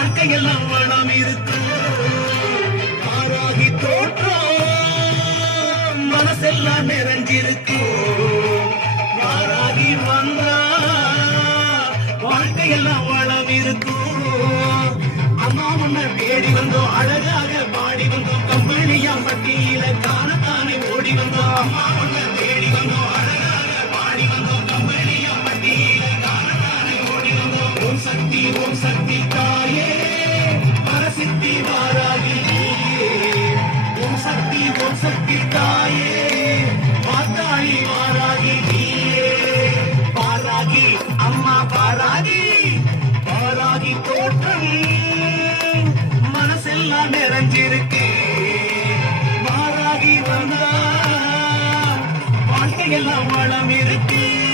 வாழ்க்கையெல்லாம் வளம் இருக்கும் ஆராகி தோற்றம் மனசெல்லாம் நிறைஞ்சிருக்கும் ஆராகி வந்தா வாழ்க்கையெல்லாம் வளம் இருக்கும் அம்மா உன்னை தேடி வந்தோம் அழகாக பாடி வந்தோம். கம்பளியா பட்டியல காணத்தானே ஓடி வந்தோம். அம்மா உன்னை தேடி வந்தோம் அழகாக பாடி வந்தோம். கம்பெனியா பட்டியல காணத்தானே ஓடி வந்தோம். ஓம் சக்தி ஓம் சக்தி தாயே. சக்தி ஓம் சக்தி தாயே மாத்தாளி வாராகி நீயே. பாராகி அம்மா பாராகி பாராகி தோற்றம். மனசெல்லாம் நிறைஞ்சிருக்கு. பாராகி வந்தா வாழ்க்கையெல்லாம் வளம் இருக்கு.